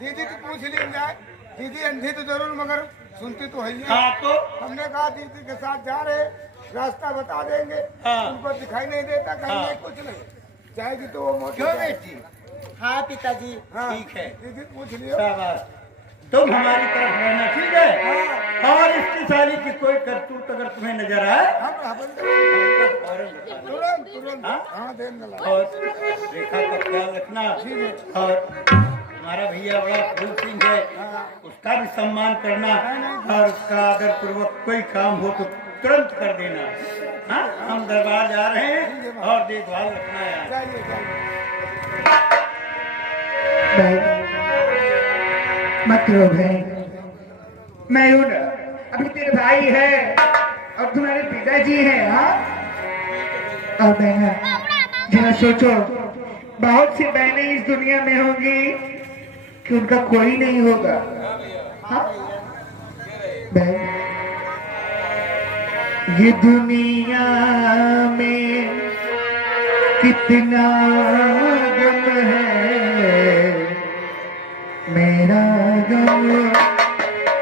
दीदी की पूछ ली जाए। दीदी अंधी तो जरूर मगर सुनती तो है ही। हाँ तो हमने कहा दीदी के साथ जा रहे, रास्ता बता देंगे। हाँ। उनको दिखाई नहीं देता कहीं हाँ। नहीं, कुछ नहीं जाएगी तो वो मोटी क्यों जाएगी। बेटी? हाँ पिताजी। हाँ, ठीक है। दीदी पूछ लियो। शाबाश, तुम हमारी तरफ रहना, ठीक है? हाँ। और इसकी साली की कोई करतूत अगर तुम्हें नजर आए हम तुरंत तुरंत हाँ? हाँ देने लगा। और रेखा का ख्याल रखना। और हमारा भैया बड़ा फूल सिंह है, उसका भी सम्मान करना और उसका आदर पूर्वक कोई काम हो तो तुरंत कर देना। हाँ, हम दरबार जा रहे हैं और देखभाल रखना है। जाइए जाइए। मत रो भाई, मैं हूं ना, अभी तेरे भाई है और तुम्हारे पिताजी हैं। हाँ, और बहना जरा सोचो, बहुत सी बहनें इस दुनिया में होंगी कि उनका कोई नहीं होगा। हाँ बहन, ये दुनिया में कितना गम है, मेरा गम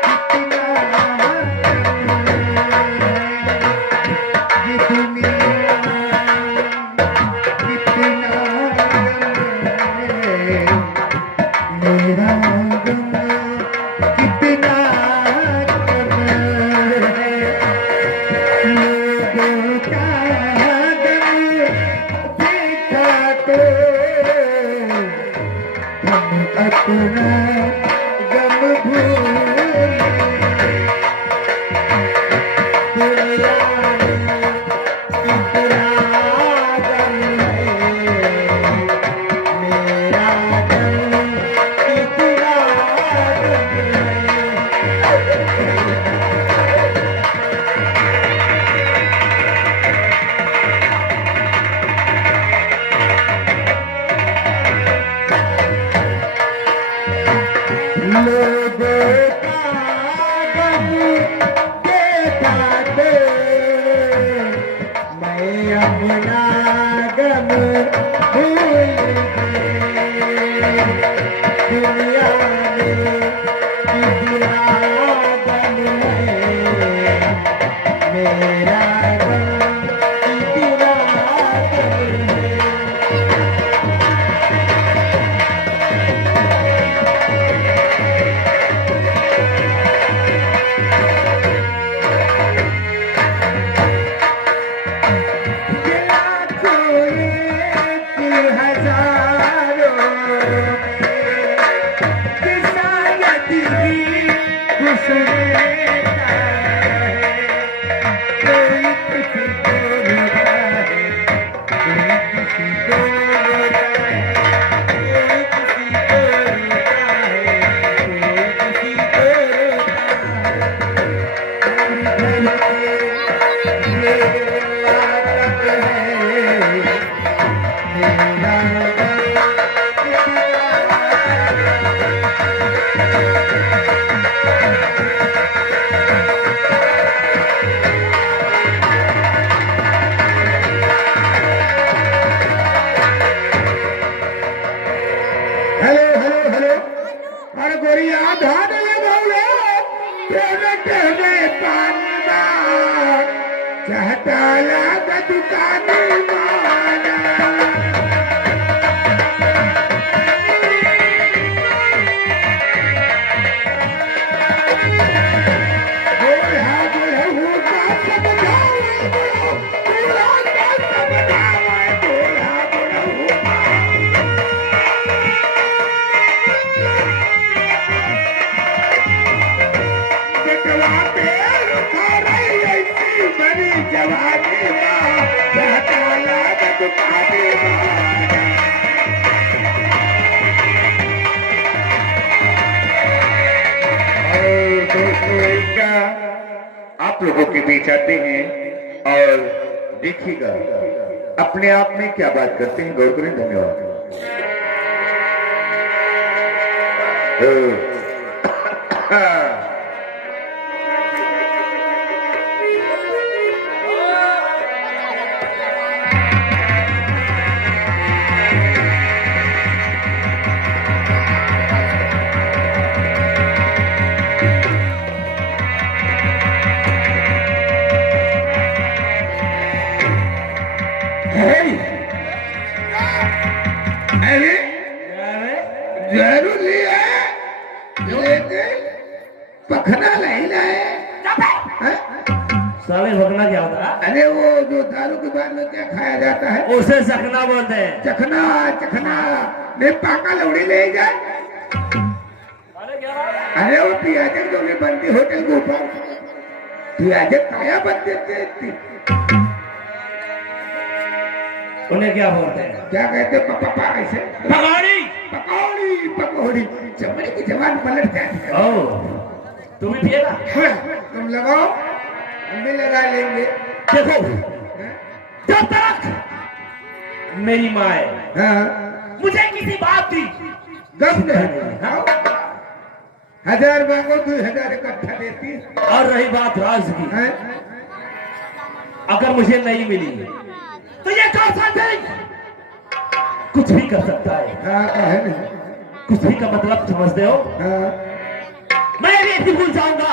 कितना गम है, ये दुनिया कितना गम है, मेरा गम कितना गम है, लोगों का गम देखा तो हम अपना गम भूल दुनिया में कितना गम है, मेरा गम कितना गम है। लोगों का गम देखा तो मैं अपना गम भूल गई, दुनिया में कितना गम है, मेरा गम कितना गम है। हेलो हेलो हेलो, अरे गोरिया धान लगाओ, पेट में पानी मार, चाहता लगा दुकान माना। गोरा गोरा का समझाओ, गोरा का समझाओ, गोरा गोरा जवानी आप लोगों के बीच आते हैं और देखिएगा अपने आप में क्या बात करते हैं, गौर करें। धन्यवाद। अरे जरूरी है लेकिन पखना नहीं लाए। हैं? साले भगना क्या होता है? अरे वो जो दारू के बाद में क्या खाया जाता है? उसे चखना बोलते हैं। चखना चखना नहीं पाका लौड़ी ले जाए। अरे वो पियाजक जो नहीं बनती होटल के ऊपर पियाजक खाया बनते थे। उन्हें क्या बोलते हैं? क्या कहते पापा ऐसे पकौड़ी। पकौड़ी पकौड़ी चमड़े की जवान पलट जाती है। ओ, तुम भी पिएगा? तुम लगाओ हम भी लगा लेंगे। देखो, जब तक मेरी माँ हाँ मुझे किसी बात की गम नहीं। हाँ 1000 मांगो 2000 इकट्ठा देती है। और रही बात राज की, हैं? अगर मुझे नहीं मिली तो ये कौन कुछ भी कर सकता है। हाँ कहे नहीं। कुछ भी का मतलब समझते हो? हाँ मैं भी नहीं भूल जाऊंगा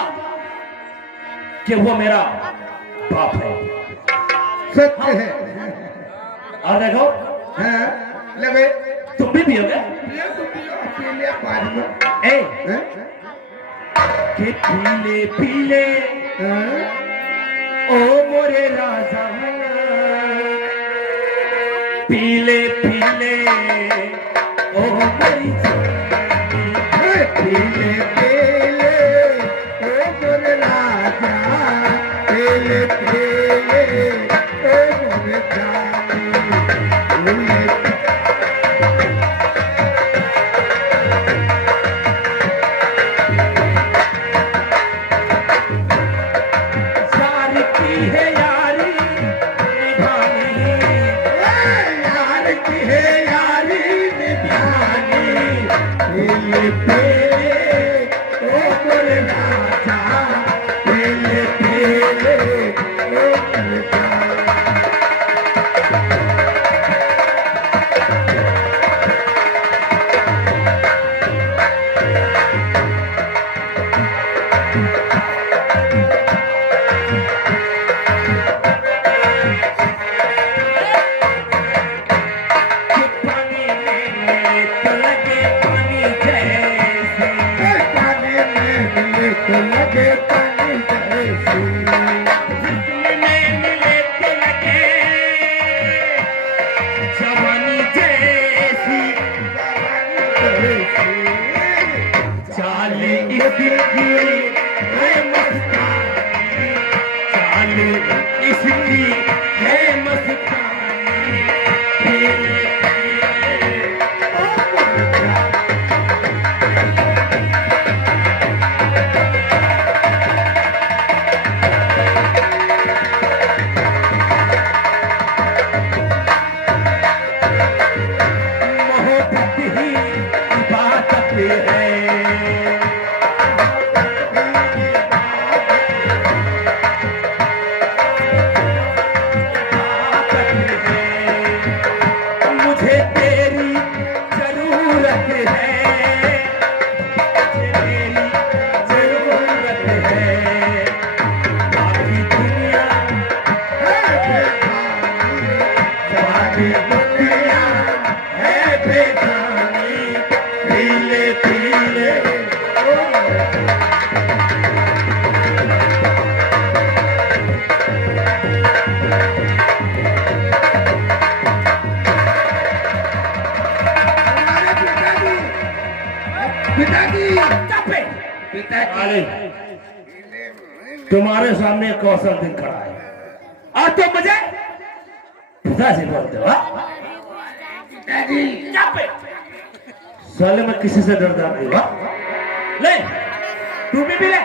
कि वो मेरा बाप है। सत्य है। और देखो, हाँ लगे तुम भी पियोगे? पी लिया बाद में। ए, हैं? कि पीले पीले हाँ? ओ मोरे राजा, पीले पीले ओ मोरी पीले पीले ओ मोरे राजा पीले पीले ओ मोरे सारी की है यारी निभानी, यार की है यारी निभानी पीले पीले ओ मोरे राजा पीले पीले ओ मोरे राजा। कि पानी में तो लगे पानी जैसे, पानी में मिले तो लगे पानी जैसे। में मिले तो लगे जवानी जैसी, चाल इसकी है मस्तानी, चाल इसकी है मस्तानी, पीले पीले ओ मोहब्बत ही इबादत है। मुझे तेरी जरूरत है, मुझे तेरी जरूरत है, बाकी दुनिया बाकी दुनिया है बेगानी, पीले पीले पिताजी अरे, तुम्हारे सामने कौशल दिन खड़ा है और तुम मुझे पिताजी बोलते हो? हाँ? साले मैं किसी से डरता नहीं हुआ। ले, तू भी ले।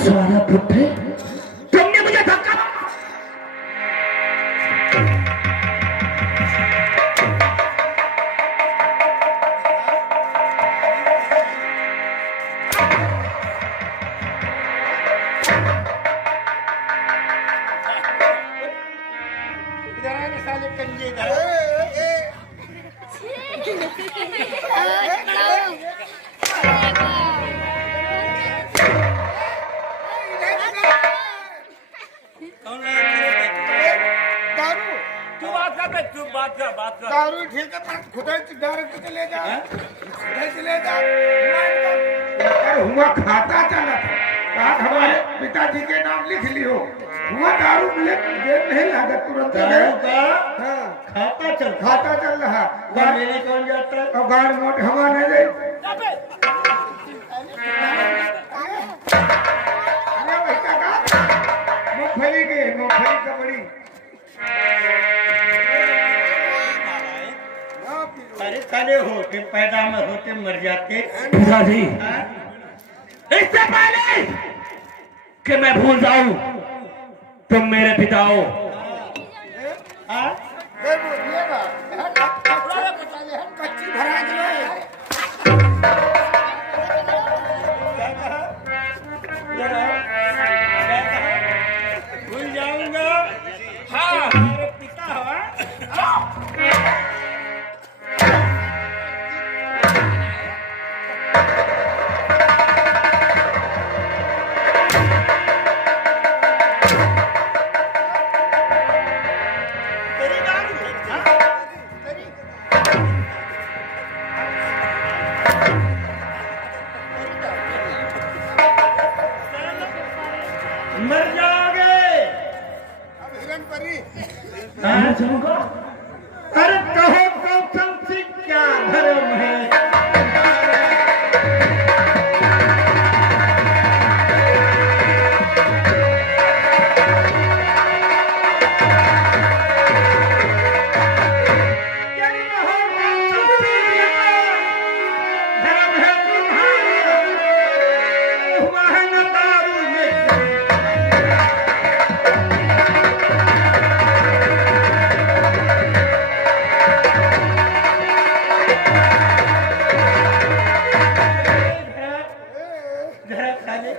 साला पुट्ठे, तुमने मुझे धक्का कौन लाया? दारू तू बात कर, तू बात कर। दारू ठीक है पर खुदा दारू को चले जा, खुदा चले जा। अरे हुआ खाता चला था, कहा हमारे पिताजी के नाम लिख लियो। हुआ दारू देर नहीं लागत, तुरंत दारू का हाँ, खाता चल खाता चल रहा। गाड़ लेने कौन जाता है? और गाड़ मोट हवा नहीं दे। अरे भैया का मूंगफली का बड़ी। अरे साले होते पैदा में होते मर जाते। पिताजी, हाँ? इससे पहले कि मैं भूल जाऊं तुम मेरे पिता हो। हाँ? कच्ची भरा दिलो। जरा, क्या कहा? भूल जाऊंगा। हाँ, मेरे पिता हो। तेरी दारू है, हाँ? मर जाओगे। अब हिरन परी मैं जाऊंगा। अरे कहो गौतम सिंह क्या धर्म है? यदि कहो गौतम सिंह क्या धर्म है तुम्हारा? हुआ है न दारू में। जरा खा ले।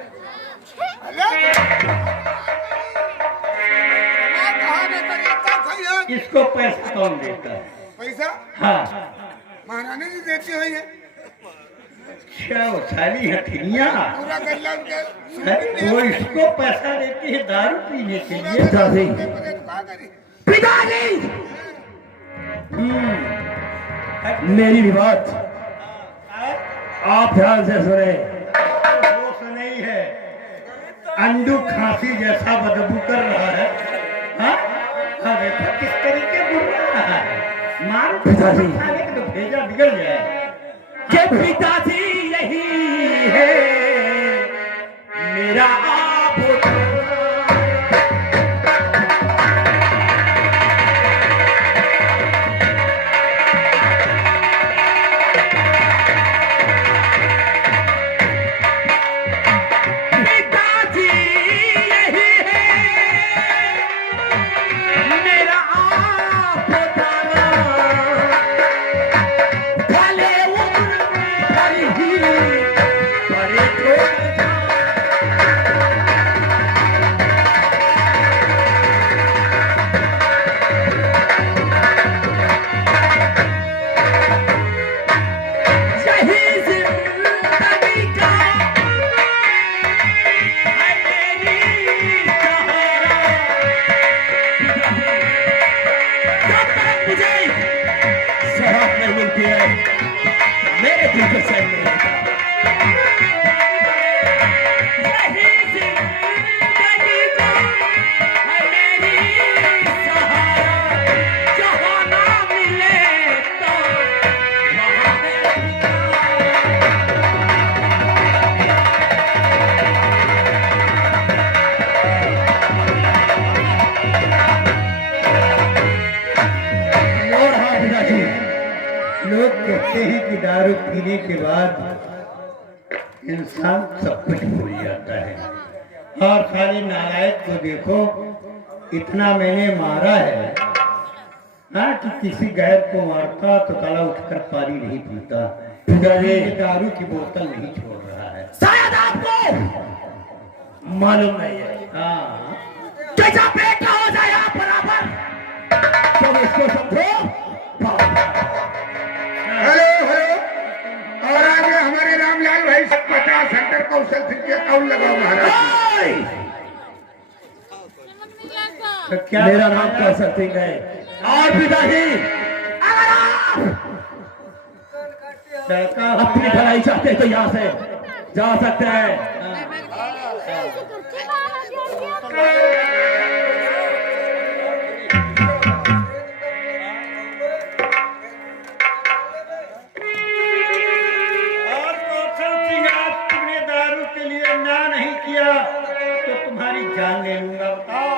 इसको पैसा कौन देता है? पैसा हाँ, महारानी जी देती हुई है, क्या वो साली हथिनिया? पूरा गल्ला वो इसको पैसा देती है दारू पीने के लिए। पिताजी, कहा करी पिताजी, हम्म। मेरी भी बात आप ध्यान से सुने। दोष नहीं है, अंडू खांसी जैसा बदबू कर रहा है। हाँ? हाँ, देखो किस तरीके बोल रहा है। मारो पिताजी। खाने के तो भेजा बिगड़ जाए। कि पिताजी यही है मेरा आप होता। पिताजी यही है मेरा आप होता। भले उम्र में भले ही बड़े थोड़े यही जिंदगी का है मेरी सहारा। जब तक मुझे शराब नहीं मिलती है मेरे दिल को चैन नहीं होता। यही जिंदगी का है मेरी सहारा। जहाँ ना मिले तो वहाँ है। और हाँ पिताजी, लोग कहते हैं कि दारू पीने के बाद इंसान सब कुछ भूल जाता है। और खाली नालायक को देखो, इतना मैंने मारा है हाँ, कि किसी गैर को मारता तो काला उठकर पानी नहीं पीता। पिताजी दारू की बोतल नहीं छोड़ रहा है। शायद आपको मालूम नहीं है हाँ, कि जब बेटा हो जाए आप बराबर तो इसको समझो बाप। कौशल सिंह के अकाउंट लगाओ महाराज ओए! तो क्या मेरा नाम कौशल सिंह है और पिताजी अगर आप लड़का अपनी भलाई चाहते हैं तो यहाँ से जा सकते हैं। और कौशल सिंह, आज तुमने दारू के लिए ना नहीं किया तो तुम्हारी जान ले लूंगा। बताओ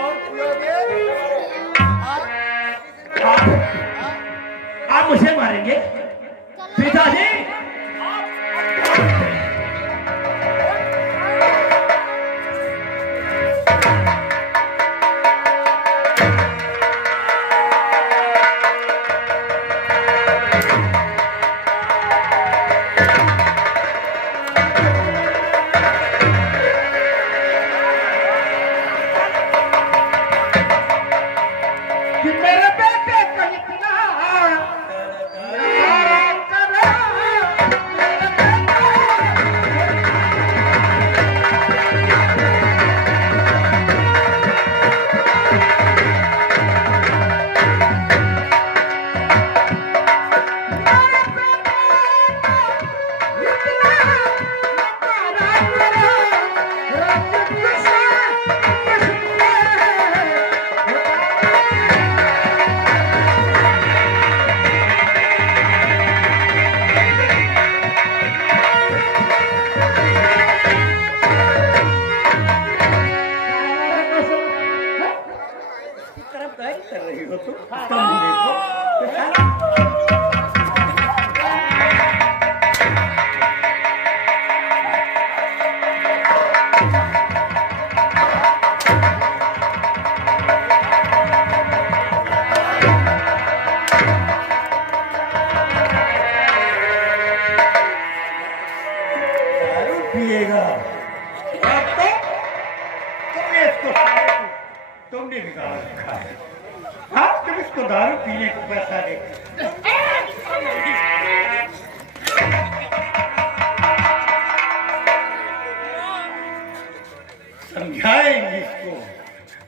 और आप मुझे मारेंगे पिताजी? कि मेरे बेटे को इतना प्यार करो, मेरे तरफदारी कर रही हो तुम देखो। दारू पिएगा अब तो तुमने इसको तुमने बिगाड़ रखा है। हाँ, तुम इसको दारू पीने को पैसा दे। समझाएंगे इसको।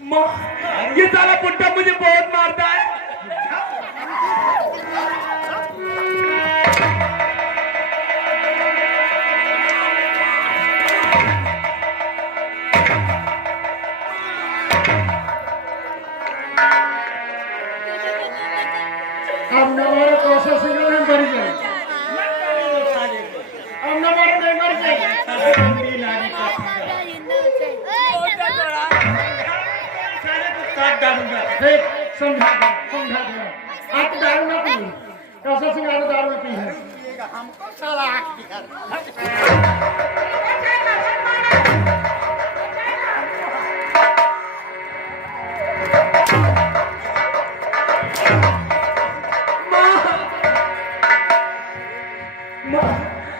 माँ, ये साला पुट्टा मुझे बहुत मारता है। अब नवारा कौशल सिंह में मर गए, अब नवारा नहीं मर गए। काट डालूंगा। समझा दिया। आप दारू ना पी, कौशल सिंह आपने दारू में पी है। हमको साला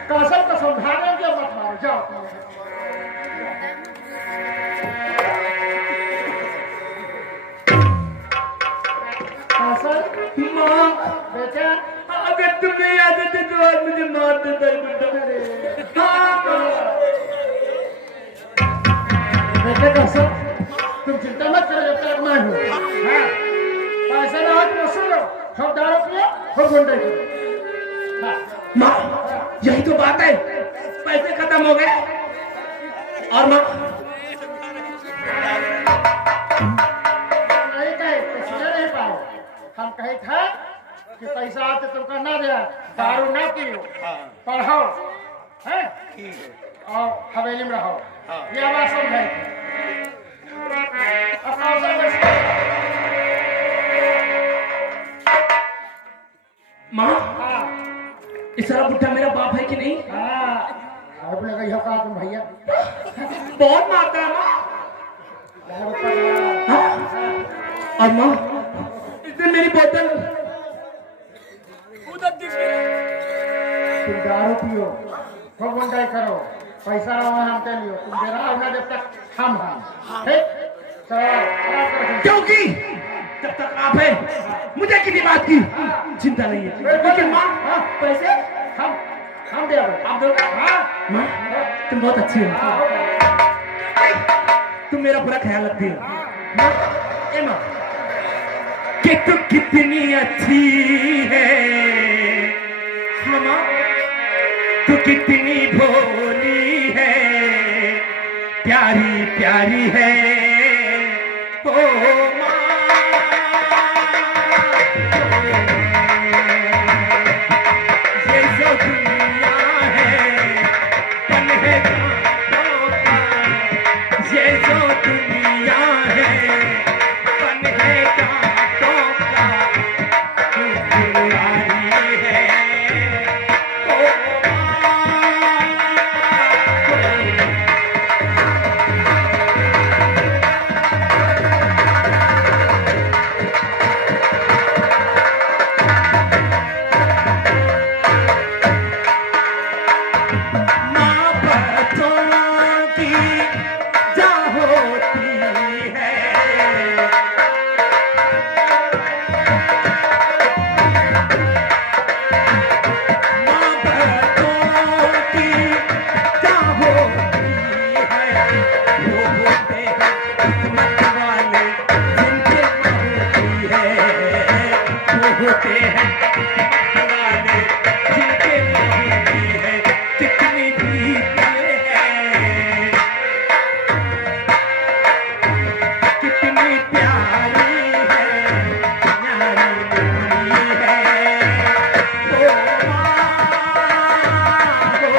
कौशल को समझाने के मत मारो, जाओ। कौशल माँ, बेटा, अगर तुम नहीं आते थे तो आज मुझे मार देता है पुट्टा। बेटे कौशल, तुम चिंता मत करो, जब तक मैं हूँ। हाँ, पैसा ना हो तो सुनो, हम दारू पियो, हम गुंडे करो। हाँ, माँ, यही तो बात है, पैसे खत्म हो गए और माँ नहीं कहे पैसे नहीं पाओ, हम कहे थे कि पैसा आते तुमको ना दिया, दारू ना पियो, पढ़ो, हैं? और हवेली में रहो। ये आवाज समझाई थी। अब कौशल में माँ, हाँ, इस सारा पुट्टा मेरा बाप है कि नहीं? हाँ, अब लगा यह कहा तुम भैया। बहुत मारता है माँ। हाँ? और माँ, इसने मेरी बोतल उधर दिख गई। तुम दारू पियो, खूब गुंडाई करो, पैसा वहाँ हम लियो, तुम दे रहा हो ना जब तक हम ठीक? चलो, आराम करो। क्योंकि जब तक आप हैं मुझे किसी बात की चिंता नहीं है। लेकिन माँ, पैसे हम हम दे आप दो। हाँ माँ तुम बहुत अच्छी हो, हाँ, हो गई। तुम मेरा पूरा ख्याल रखती हो। ए माँ कि तू कितनी अच्छी है, हाँ माँ तू कितनी भोली है, प्यारी प्यारी है ओ माँ। ये जो दुनिया है पल है कांटों का, ये जो दुनिया है पल है कांटों का, तू प्यारी है ओ माँ बच्चों की जा होती है, माँ बच्चों की जा होती है, वो होते हैं किस्मत वाले जिनके माँ होती है, वो होते हैं किस्मत वाले जिनके माँ होती है। कितनी भी पल है, कितनी प्यारी है, न्यारी न्यारी है ओ माँ हो।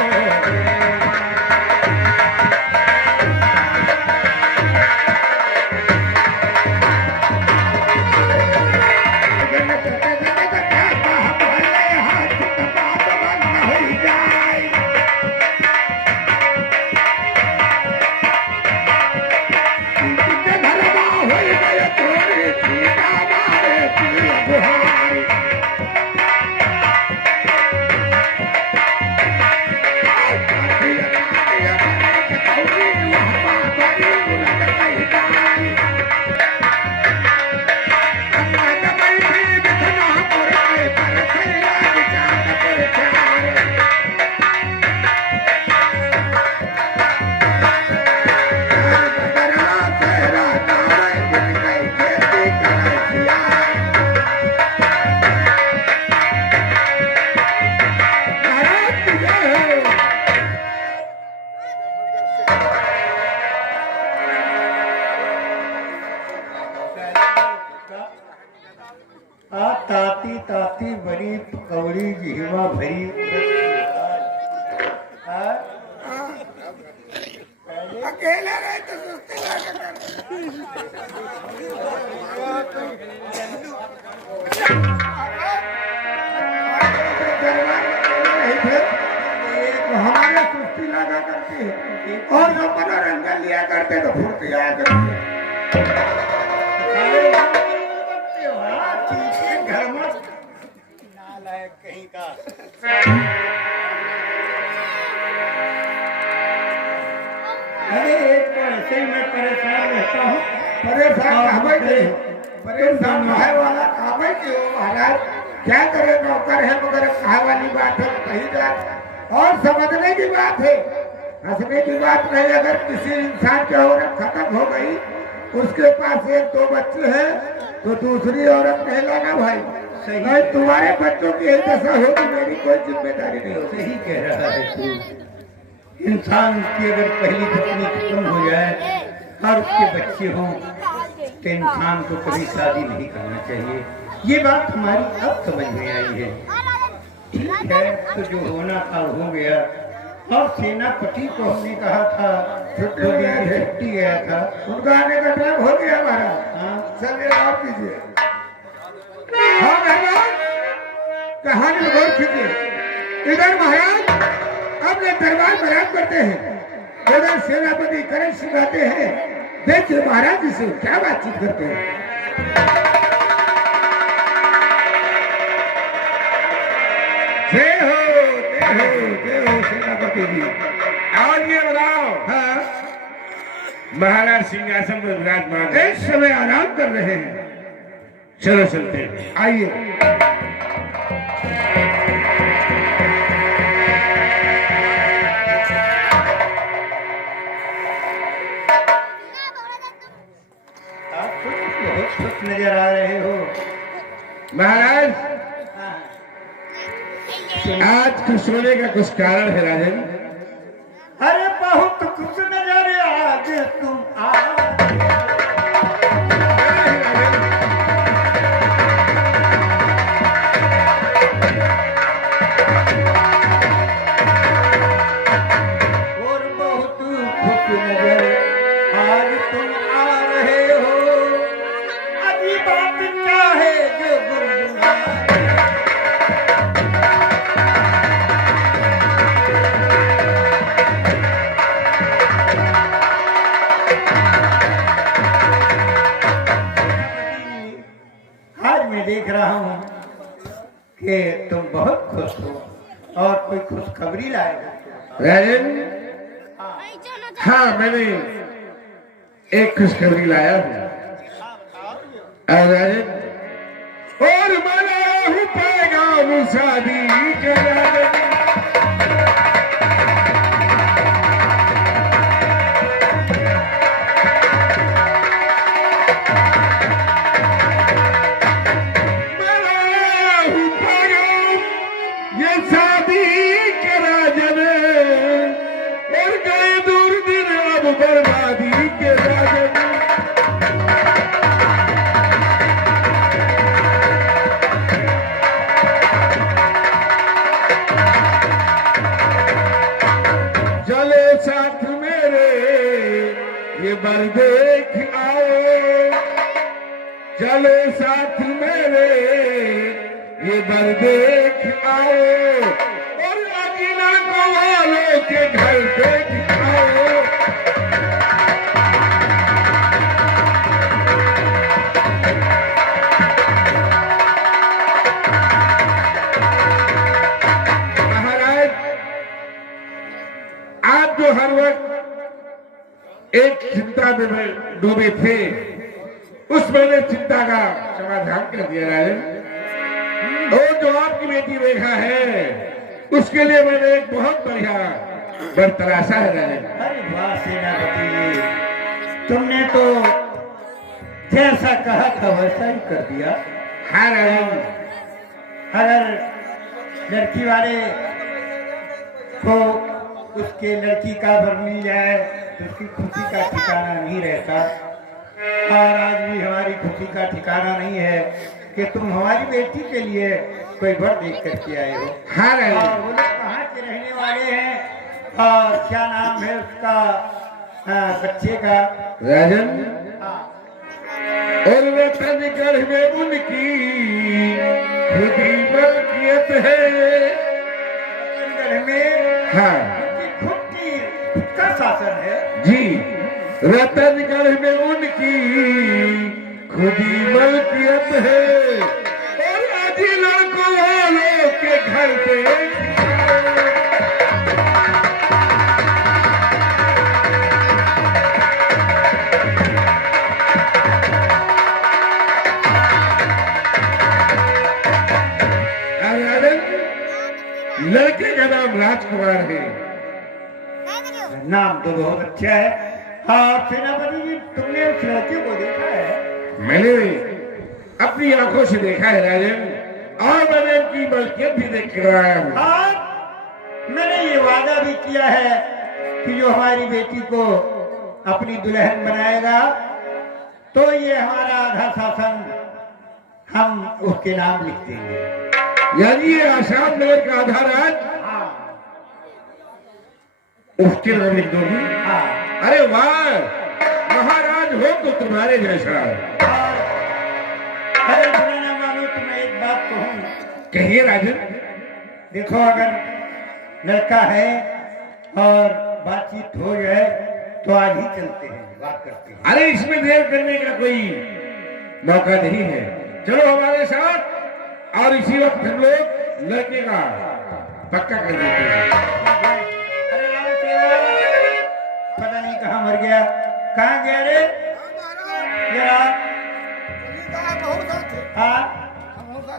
आ ताती ताती बड़ी पकौड़ी जिहवा भरी आ, अकेले रहे तो सुस्ती लगा करते। दरबार में रहे थे, तो हमारे सुस्ती लगा करती है और जो मनोरंजन लिया करते तो फुर्ती आया करती। घर में नालायक कहीं का। अरे एक तो ऐसे ही मैं परेशान रहता हूँ। परेशान कहबै के परेशान है वाला कहबै के हो महाराज, क्या करे नौकर है मगर कहे वाली बात है कही जाए और समझने की बात है, हंसने की बात नहीं। अगर किसी इंसान की औरत खत्म हो गई, उसके पास एक दो बच्चे हैं तो दूसरी औरत नहीं लाना भाई। नहीं तुम्हारे बच्चों की यही दशा होगी, मेरी कोई जिम्मेदारी नहीं होती। सही कह रहा है तू। इंसान की अगर पहली पत्नी खत्म हो जाए और उसके बच्चे हों तो इंसान को कभी शादी नहीं करना चाहिए। ये बात हमारी अब समझ में आई है। ठीक है, तो जो होना था हो गया। और सेनापति को हमने कहा था छुट्टी गया था, उनका आने का टाइम हो गया हमारा। हाँ चलिए आप कीजिए। हाँ मेहमान, कहानी में गौर कीजिए। इधर महाराज अपने दरबार बरात करते हैं, उधर सेनापति करण सिंह आते हैं। देखिए महाराज जी से क्या बातचीत करते हैं। जय हो सेनापति जी। और ये बताओ, हाँ महाराज सिंहासन पर विराजमान है। इस समय आराम कर रहे हैं। चलो चलते हैं। आइए। आज खुश होने का कुछ कारण है राजन? अरे बहुत खुश नजर आज तुम और बहुत खुश नजर आज तुम आ रहे हो। अभी बात क्या है जो गुनगुना आज मैं देख रहा हूँ कि तुम बहुत खुश हो और कोई खुशखबरी लाए हो। राजन, हाँ मैंने एक खुशखबरी लाया हूँ। और राजन, और मैं लाया हूँ पैगाम शादी का राजन। मैं लाया हूँ पैगाम, ये शादी का राजन। और गए दूर दिन अब बर्बादी के राजन। चलो साथ मेरे ये बर देख आओ। चलो साथ मेरे ये बर देख आओ। और अजीना को वालों के घर देख आओ। महाराज, आप जो हर वक्त एक चिंता में डूबे थे, उस मैंने चिंता का समाधान कर दिया राजन। और जो आपकी बेटी रेखा है, उसके लिए मैंने एक बहुत बढ़िया वर तलाशा है राजन। अरे वाह सेनापति, तुमने तो जैसा कहा था वैसा ही कर दिया। हाँ राजन, अगर लड़की वाले को उसके लड़की का वर मिल जाए तो उसकी खुशी का ठिकाना नहीं रहता। और आज भी हमारी खुशी का ठिकाना नहीं है कि तुम हमारी बेटी के लिए कोई वर देख करके आए हो। हाँ और राजन, वो लोग कहाँ के रहने वाले हैं और क्या नाम है उसका बच्चे का? राजन, हाँ, और रतनगढ़ में उनकी खुद ही मलकियत है। रतनगढ़ में हाँ खुद का शासन है। जी, रतनगढ़ में उनकी खुद ही मलकियत है। और आदि लड़कों वालों के घर पे लड़के का नाम राजकुमार है। नाम तो बहुत अच्छा है। हाँ सेनापति जी, तुमने उस लड़के को देखा है? मैंने अपनी आंखों से देखा है राजन, और मैंने उनकी मलकियत भी देख कर आया हूँ। हाँ, मैंने ये वादा भी किया है कि जो हमारी बेटी को अपनी दुल्हन बनाएगा तो ये हमारा आधा शासन हम उसके नाम लिख देंगे। यानी ये आसाम नगर का आधा राज हाँ उसके नाम लिख दोगी? हाँ। अरे वाह, महाराज हो तो तुम्हारे जैसा। अरे सुना ना मानो तो मैं एक बात कहूँ। कहिए राजन। देखो, अगर लड़का है और बातचीत हो जाए तो आज ही चलते हैं, बात करते हैं। अरे इसमें देर करने का कोई मौका नहीं है, चलो हमारे साथ। और इसी वक्त हम लोग लड़के का पक्का कर देते हैं। अरे राम सेवा, पता नहीं कहाँ मर गया, कहाँ गया रे? जरा हाँ,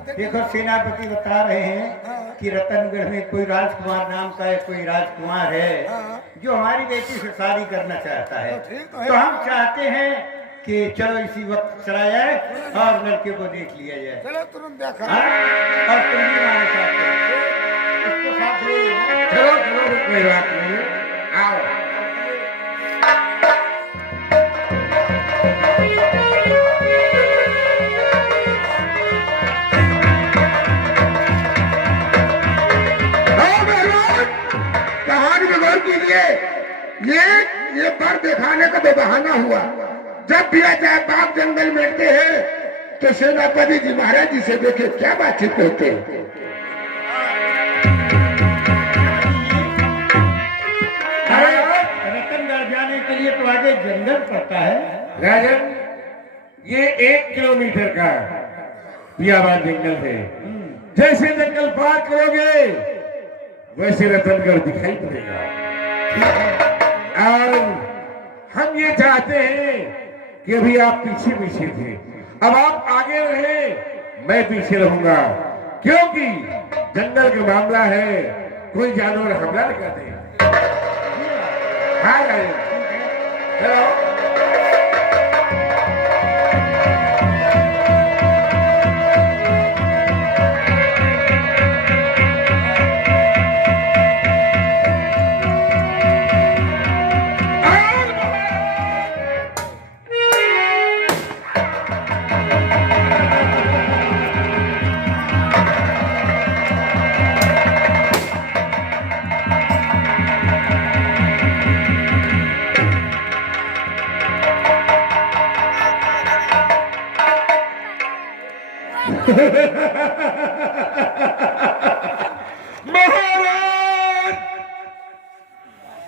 देखो सेनापति बता रहे हैं कि रतनगढ़ में कोई राजकुमार नाम का कोई राजकुमार है जो हमारी बेटी से शादी करना चाहता है। तो हम चाहते हैं कि चलो इसी वक्त चला जाए और लड़के को देख लिया जाए। चलो तुरंत देखा। हाँ? और तुम भी हमारे साथ चलो। उसको साथ कोई बात नहीं है, आओ। आओ मेहमान, कहानी में गौर कीजिए। ये बर दिखाने का तो बहाना हुआ। जब भी चाहे बाप जंगल मिलते हैं तो सेनापति जी महाराज जी से देखे क्या बातचीत करते हैं। रतनगढ़ जाने के लिए तो आगे जंगल पड़ता है। राजन, ये 1 किलोमीटर का बियाबान जंगल है। जैसे जंगल पार करोगे वैसे रतनगढ़ दिखाई पड़ेगा। और हम ये चाहते हैं कि अभी आप पीछे पीछे थे, अब आप आगे रहे, मैं पीछे रहूंगा, क्योंकि जंगल का मामला है, कोई जानवर हमला न कर दे। हाँ राजन, चलो। महाराज,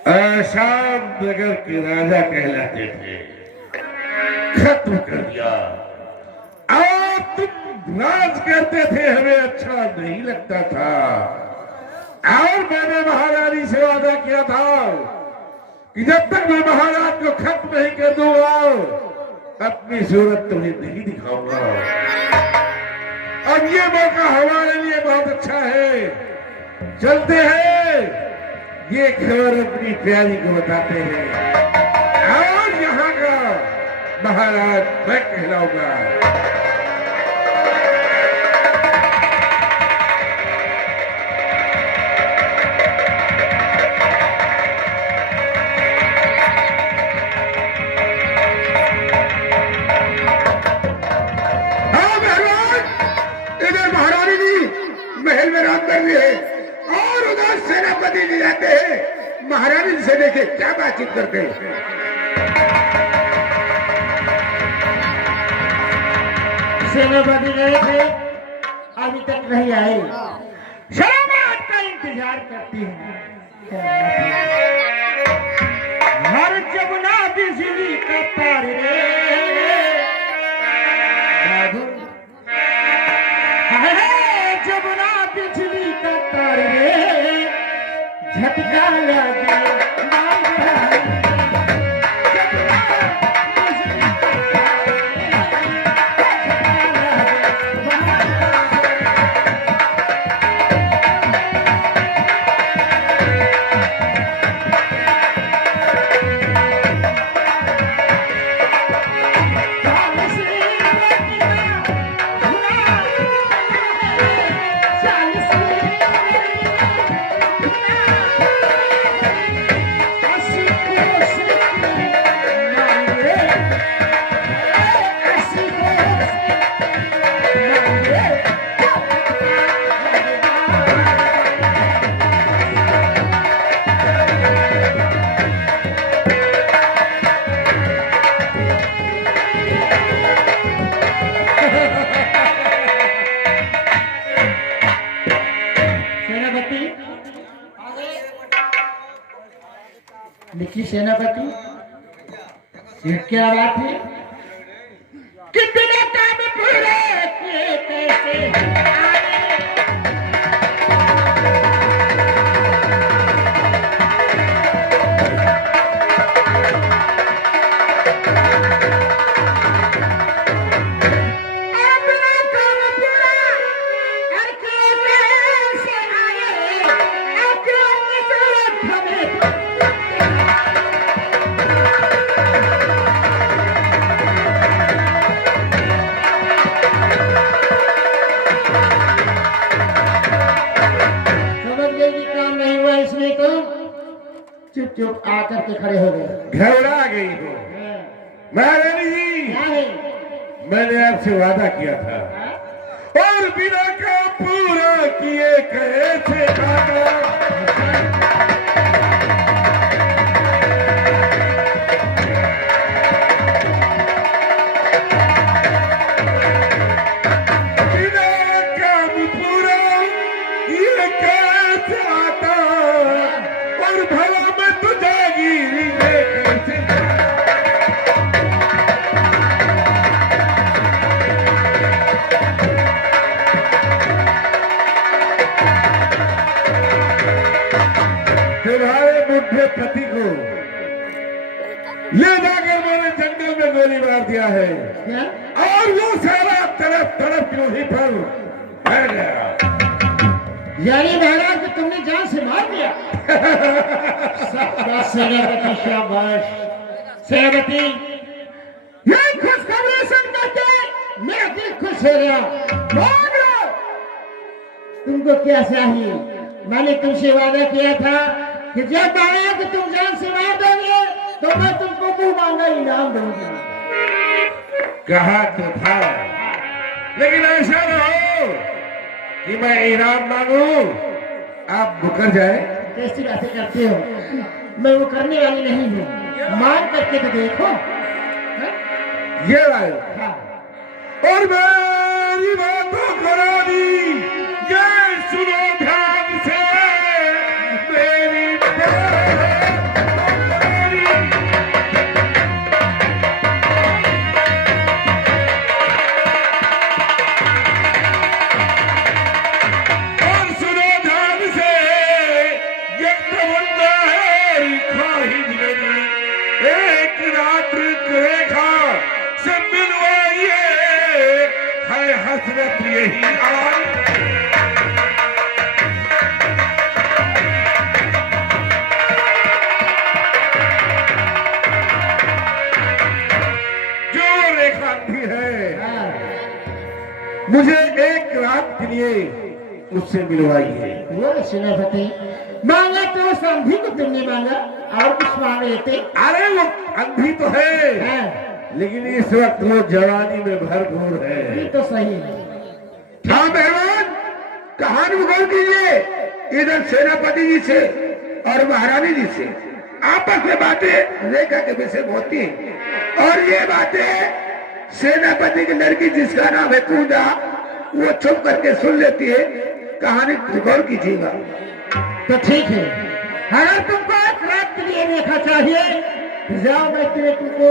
आसाम नगर के राजा कहलाते थे, खत्म कर दिया। अब तुम राज करते थे, हमें अच्छा नहीं लगता था, और मैंने महारानी से वादा किया था कि जब तक मैं महाराज को खत्म नहीं कर दूंगा अपनी सूरत तुम्हें नहीं दिखाऊंगा। अब ये मौका हमारे लिए बहुत अच्छा है, चलते हैं, ये खबर अपनी प्यारी को बताते हैं, और यहाँ का महाराज मैं कहलाऊंगा। महल में रात कर रही है और उधर सेनापति जी जाते हैं, महारानी से देखे क्या बातचीत करते हैं। सेनापति गए थे, अभी तक नहीं आए। चलो मैं आपका इंतजार करती हूँ। हर जमुना बिजली का तार रे बाबू, जमुना बिजली का तार रे झटका लगे। देखिए सेनापति, ये क्या बात है कि बिना काम पूरे किए कैसे चुप चुप आकर के खड़े हो गए। घबरा गई हो महारानी जी। क्या है? मैंने आपसे वादा किया था और बिना काम पूरा किए कैसे भागा। बिना काम पूरा किए कैसे आता और भला में तो जागीरी में कैसे। तुम्हारे बुढ़े पति को ले जाकर मैंने जंगल में गोली मार दिया है क्या? और वो सारा तड़प तड़प वहीं पर बैठ गया। यानी महाराज को तुमने जान से मार दिया। शाबाश सेनापति, शाबाश सेनापति। ये खुशखबरी सुन करके मेरा दिल खुश हो गया। भाग लो। तुमको क्या चाहिए? मैंने तुमसे वादा किया था कि जब आया कि तुम जान से मार दोगे तो मैं तुमको मुंह मांगा इनाम दूंगा। कहा तो था लेकिन ऐसा न हो कि मैं इनाम मांगू आप मुकर जाए। कैसी बातें करते हो? मैं वो करने वाली नहीं हूँ। मांग करके तो देखो। हाँ? ये लाए हाँ। और मेरी बातों करा दी। ये सुनो ध्यान से मेरी और सुनो ध्यान से ये तमन्ना है ख्वाहिश मेरी। एक रात्रि रेखा से मिलवाइए है हसरत यही आज। जो रेखा भी है मुझे एक रात के लिए उससे मिलवाइए। वो सेनापति मांगा तो उस अंधी को तुमने मांगा और कुछ मांग लेते। अरे वो अंधी तो है हाँ, लेकिन इस वक्त वो जवानी में भरपूर ये है। तो सही है। हाँ मेहमान, कहानी गौर कीजिए। इधर सेनापति जी से और महारानी जी से आपस में बातें रेखा के विषय में होती हैं और ये बातें सेनापति की लड़की जिसका नाम है पूजा वो चुप करके सुन लेती है। कहानी गौर कीजिएगा। तो ठीक है, अगर तुमको एक रात के लिए रेखा चाहिए तो जाओ, मैं तुम्हें तुमको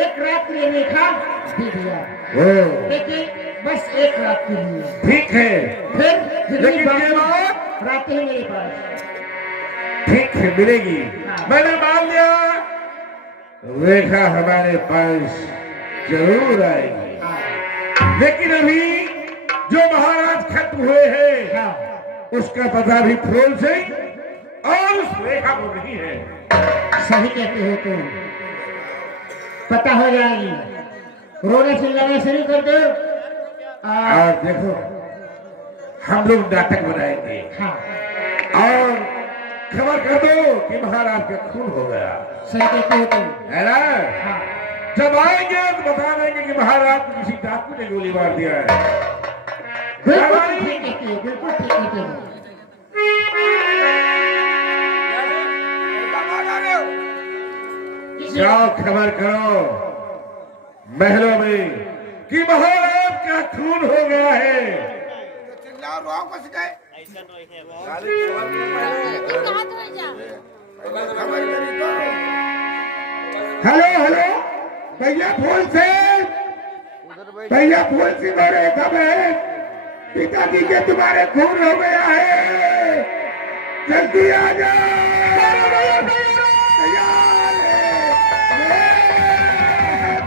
एक रात के लिए रेखा दे दिया। ओ, लेकिन बस एक रात के लिए। ठीक है फिर जितनी लेकिन ये बाकी बात रातें हैं मेरे पास। ठीक है मिलेगी। मैंने मान लिया रेखा हमारे पास जरूर आएगी। लेकिन अभी जो महाराज खत्म हुए हैं हाँ, उसका पता भी फूल से और उस रेखा को नहीं है। सही कहते हो तुम। पता हो जाएगी। रोना चिल्लाना शुरू कर दो। और देखो हम लोग नाटक बनाएंगे हाँ, और खबर कर दो कि महाराज का खून हो गया सही कहते हो तुम। है ना। हाँ, जब आएंगे तो बता देंगे कि महाराज को किसी डाकू ने गोली मार दिया है। बिल्कुल ठीक कहते हो, बिल्कुल ठीक कहते हो। जाओ खबर करो महलों में कि महाराज का खून हो गया है। हेलो हेलो भैया फूल से भैया फूल सिंह और रेखा बहन, पिताजी के तुम्हारे खून हो गया है, जल्दी आ जाओ। तैयार है।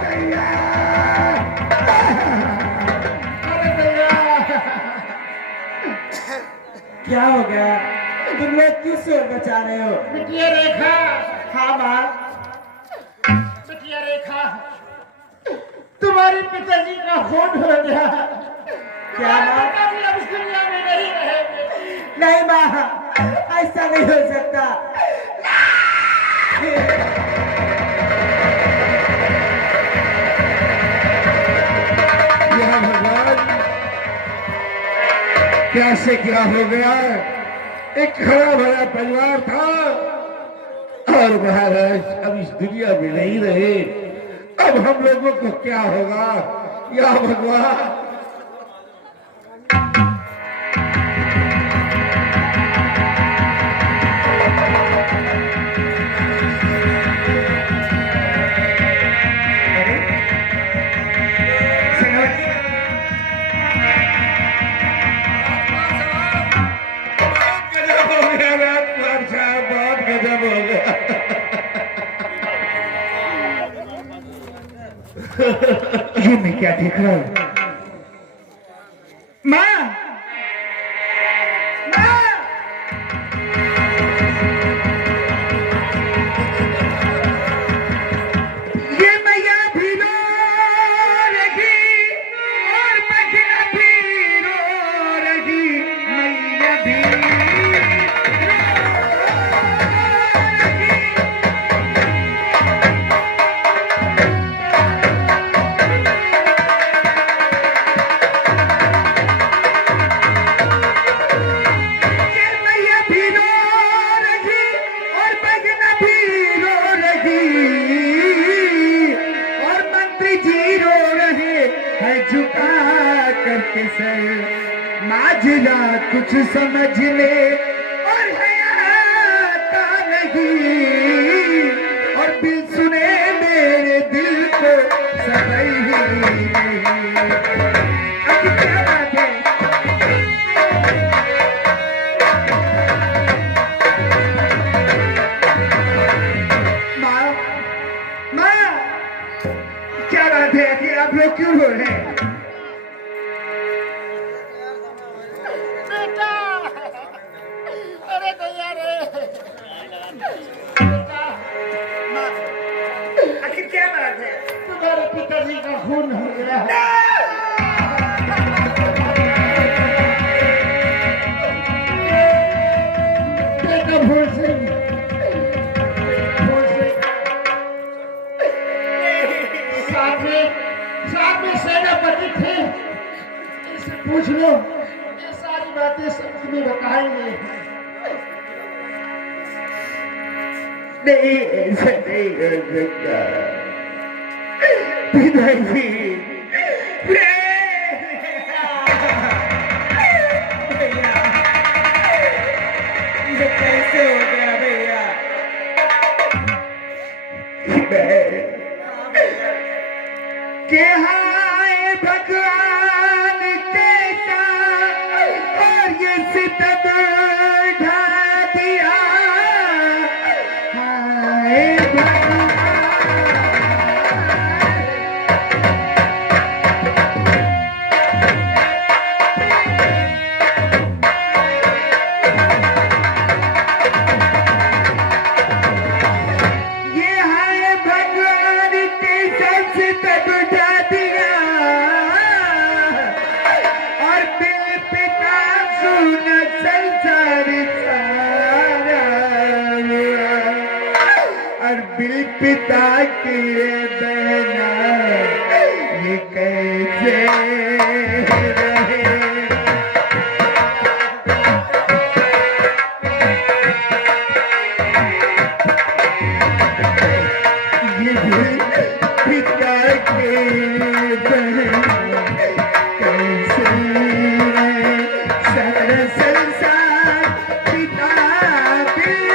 तैयार। अरे भैया, क्या हो गया? तुम लोग क्यों शोर बचा रहे हो? बिटिया रेखा। हाँ माँ, बिटिया रेखा, तुम्हारे पिताजी का खून हो गया। क्या माँ? पिताजी अब इस दुनिया में नहीं रहेंगे। नहीं माँ, ऐसा नहीं हो सकता। या भगवान, क्या से क्या हो गया। एक हरा भरा परिवार था और महाराज अब इस दुनिया में नहीं रहे। अब हम लोगों को क्या होगा या भगवान। गजब हो गया राजकुमार साहब, बहुत गजब हो गया। ये मैं क्या देख रहा हूँ? माँ, माँ, ये मैया भी रो रही और बहना भी रो रही, मैया भी रो रही। ये मैया भी रो रही और बहना भी रो रही और मंत्री जी रो रहे हैं झुका करके सर। माजरा कुछ समझ ले और है आता नहीं और बिल सुने मेरे दिल को सही नहीं। अब क्या बात है? माँ, माँ, क्या बात है कि आप लोग क्यों रो रहे हैं? बेटा, अरे भैया रे, माँ, आखिर क्या बात है? तुम्हारे पिताजी का खून हो गया है। बेटा भोर सिंह, साथ में सेनापति थे, इसे पूछ लो, ये सारी बातें सब तुम्हें बताएंगे। नहीं, ऐसा नहीं कर सकता पिताजी। भैया, ये कैसे हो गया भैया? के हाय भगवान कैसा और ये सितम ढा दिया। हाय भगवान, ये हाय भगवान कैसा सितम ढा दिया और बिल पिता सुन संसार सारा और बिल पिता के बहना ये कैसे रहे। ये बिल पिता के बहना कैसे रहे। सारा संसार पिता बिल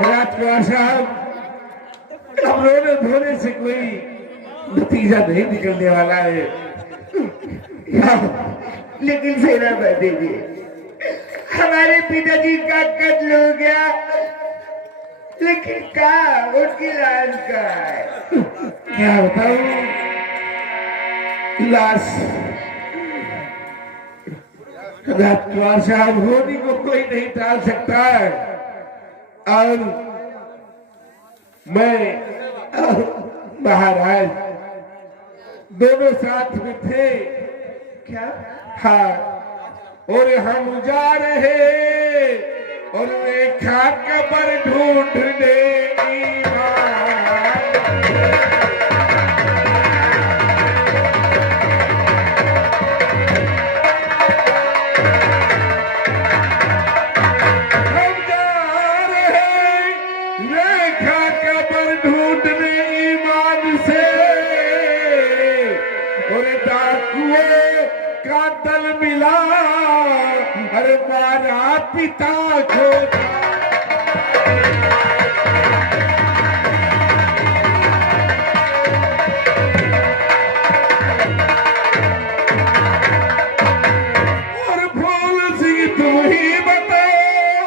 राजकुमार साहब, अब रोने धोने से कोई नतीजा नहीं निकलने वाला है। लेकिन सेनापति जी, हमारे पिताजी का कत्ल हो गया, लेकिन कहा उनकी लाश कहाँ है? क्या बताऊं, लाश राजकुमार साहब, होली को कोई नहीं टाल सकता है। और मैं और महाराज दोनों साथ में थे। क्या? हाँ, और हम जा रहे और रेखा कबर ढूंढने पिता खोजा। और फूल सिंह तुम ही बताओ,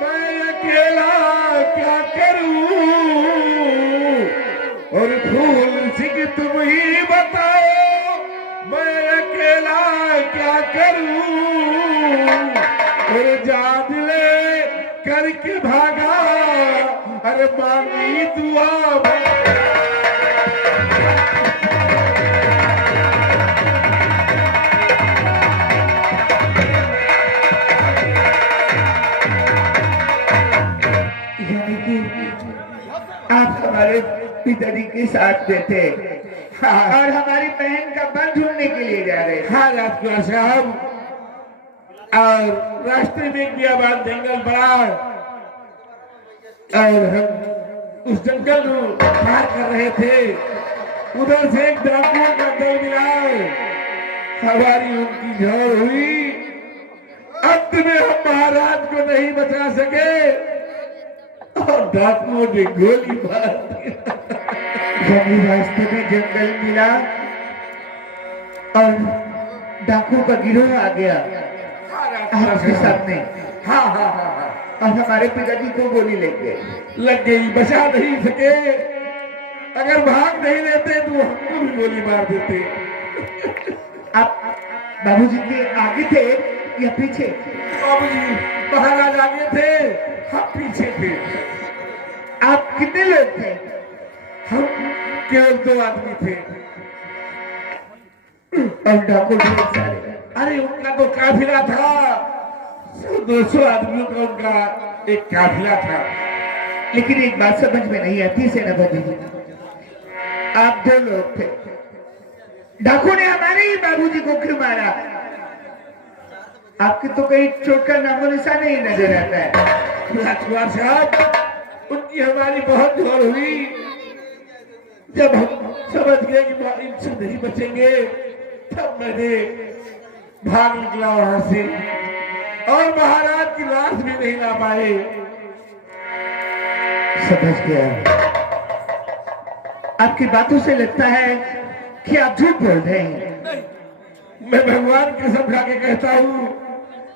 मैं अकेला क्या करूं। और फूल सिंह तुम ही बताओ, मैं अकेला क्या करूं। और जान ले करके भागा, अरे मांगी दुआ यानी कि आप हमारे पिताजी के साथ में थे और हमारी बहन का बन ढूंढने के लिए जा रहे थे। हाँ राजकुमार साहब, और रास्ते में एक बियाबान जंगल पड़ा और हम उस जंगल को पार कर रहे थे। उधर से एक डाकुओं का दल मिला, हमारी उनकी झड़ हुई। अंत में हम महाराज को नहीं बचा सके और डाकुओं ने गोली मार दी। यानी रास्ते में जंगल मिला और डाकुओं का गिरोह आ गया आपके सामने। हाँ हाँ हाँ हाँ, और हमारे पिताजी को गोली लग गई, बचा नहीं सके। अगर भाग नहीं देते तो हमको भी गोली मार देते। आप बाबूजी के आगे थे या पीछे? बाबूजी महाराज आगे थे, हम पीछे थे। आप कितने लोग थे? हम केवल 2 आदमी थे। और डाकू ढेर सारे। अरे उनका तो काफिला था, 200 आदमियों का उनका एक काफिला था। लेकिन एक बात समझ में नहीं आती सेनापति जी, आप 2 लोग थे, डाकू ने हमारे ही बाबूजी को क्यों मारा? आपके तो कहीं चोट का नामो निशान नहीं नजर आता है। राजकुमार साहब, उनकी हमारी बहुत झोल हुई। जब हम समझ गए कि इनसे नहीं बचेंगे, तब मैंने भाग निकला वहां से और महाराज की लाश भी नहीं ला पाए। समझ गया। आपकी बातों से लगता है कि आप झूठ बोल रहे हैं। मैं भगवान की कसम खा के कहता हूँ,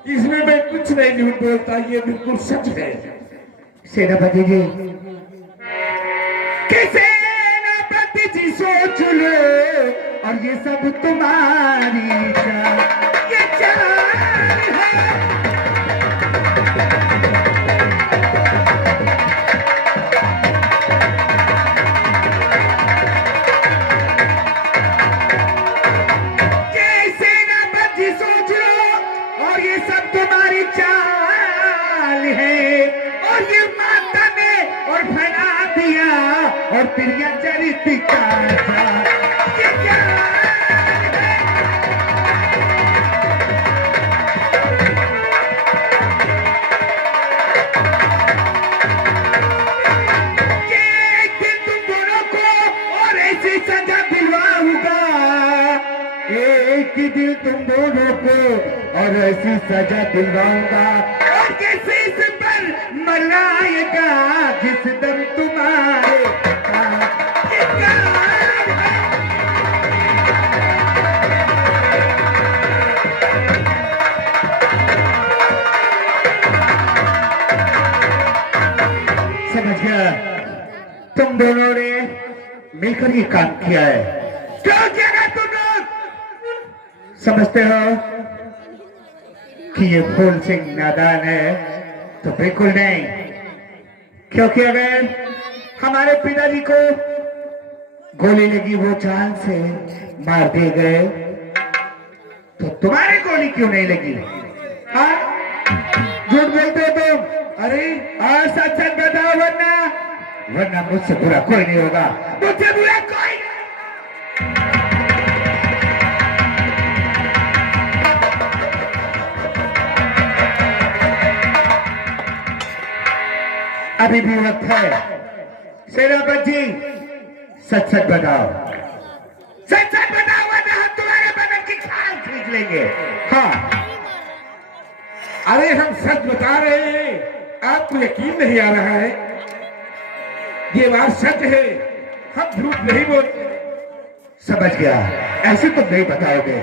इसमें मैं कुछ नहीं झूठ बोलता, ये बिल्कुल सच है। सेनापति जी, सेनापति जी सोच लो, और ये सब तुम्हारी ये चाल है। सेनापति सोच लो, और ये सब तुम्हारी चाल है। और ये माता ने और फैला दिया और प्रिया चरित्र का ये क्या है? एक दिन तुम दोनों को और ऐसी सजा दिलवाऊंगा, एक दिन तुम दोनों को और ऐसी सजा दिलवाऊंगा, और कैसे इस पर मनाएगा जिस दम तुम्हारे समझ गया। तुम दोनों ने मिलकर ये काम किया है। क्यों किया तुम लोग? समझते हो कि ये फूल सिंह नादान है, तो बिल्कुल नहीं। क्योंकि अगर हमारे पिताजी को गोली लगी, वो जान से मार दिए गए, तो तुम्हारी गोली क्यों नहीं लगी? हाँ, झूठ बोलते हो तुम। अरे आज सच सच बताओ, वरना मुझसे बुरा कोई नहीं होगा, मुझसे बुरा कोई नहीं। अभी भी वक्त है। सेनापति जी, सच सच बताओ, सच सच बताओ, वरना हम तुम्हारे बदन की खाल खींच लेंगे। हाँ, अरे हम सच बता रहे हैं, आपको यकीन नहीं आ रहा है? ये बात सच है, हम झूठ नहीं बोलते। समझ गया, ऐसे तुम नहीं बताओगे।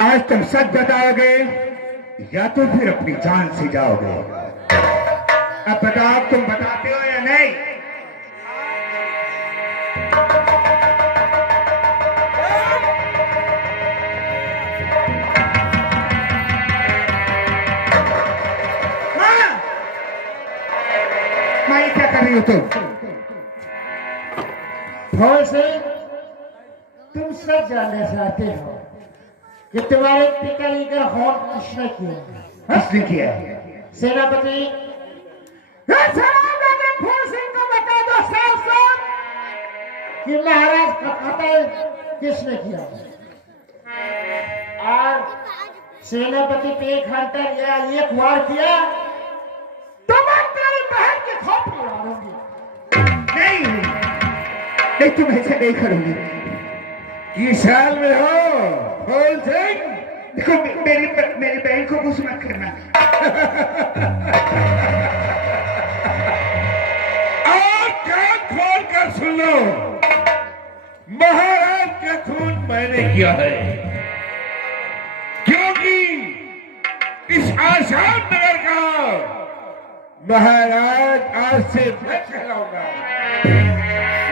आज तुम सच बताओगे या तो फिर अपनी जान से जाओगे। अब बताओ, तुम बताते हो या नहीं? हाँ, मैं क्या कर रही हो तुम? फौज से तुम सब जानना चाहते हो कि तुम्हारे पिताजी का हॉर्न किसने किया? किसने किया? सेनापति फौज सिंह को बता दो साफ साफ कि महाराज का कत्ल किसने किया। और सेनापति पे एक हंटर या एक वार किया तो मैं तेरी बहन की खोपड़ी उड़ाऊंगी। नहीं, तुम ऐसे नहीं करोगी। किस हाल में हो फूल सिंह? देखो, मेरी बहन को कुछ मत करना। और कान खोल कर सुन लो, महाराज का खून मैंने किया है, क्योंकि इस आसान नगर का महाराज आज से मैं कहलाऊंगा।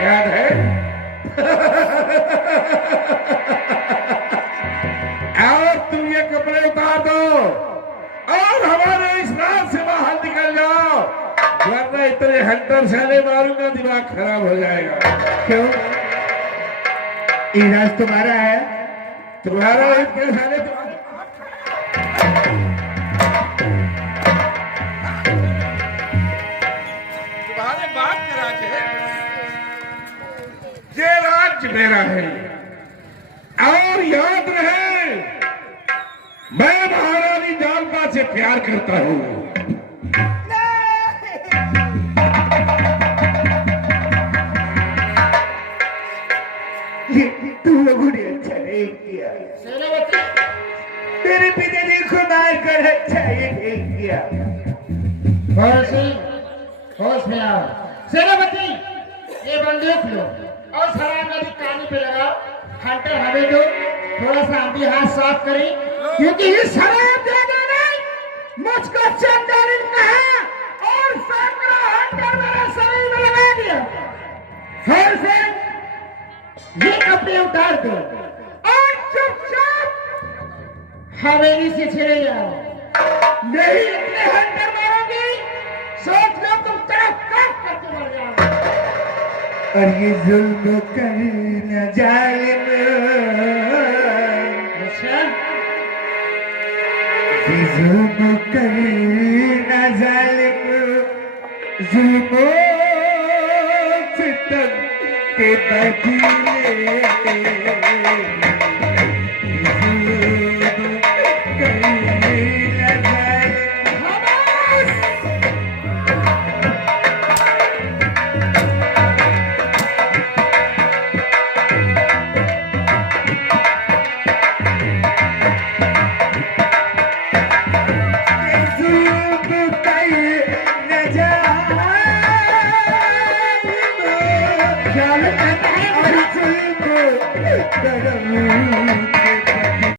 याद है? और तुम ये कपड़े उतार दो और हमारे इस रात से बाहर निकल जाओ, वरना इतने हंटर साले मारूंगा, दिमाग खराब हो जाएगा। क्यों? इलाज तुम्हारा है? तुम्हारा इतने साले तुम्हारे बाप के राज है, ये राज्य मेरा है। और याद रहे, मैं महारानी जालपा से प्यार करता हूँ। ये तुम लोगों ने अच्छा नहीं किया। सेनापति मेरे पिताजी को मारकर अच्छा ये नहीं किया। फौज सिंह होश में आओ। सेनापति ये बंदूक लो और शराब नदी कानी पे लगाओ। हंटर हमें दो, थोड़ा सा हम भी हाथ साफ करें, क्योंकि ये शराब देने ने मुझको चंदारी कहा और सैकड़ों हंटर मेरे शरीर में लगा दिया। फौज सिंह ये कपड़े उतार दो और चुपचाप हवेली से चले जाओ। नहीं इतने हंटर मारोगे, सोच लो तुम तरफ करके मर जाओगे। और ये जुल्म करना जालिम, अच्छा ये जुल्म करना जालिम, जुल्मों सितम के बदले जुल्म करना जालिम।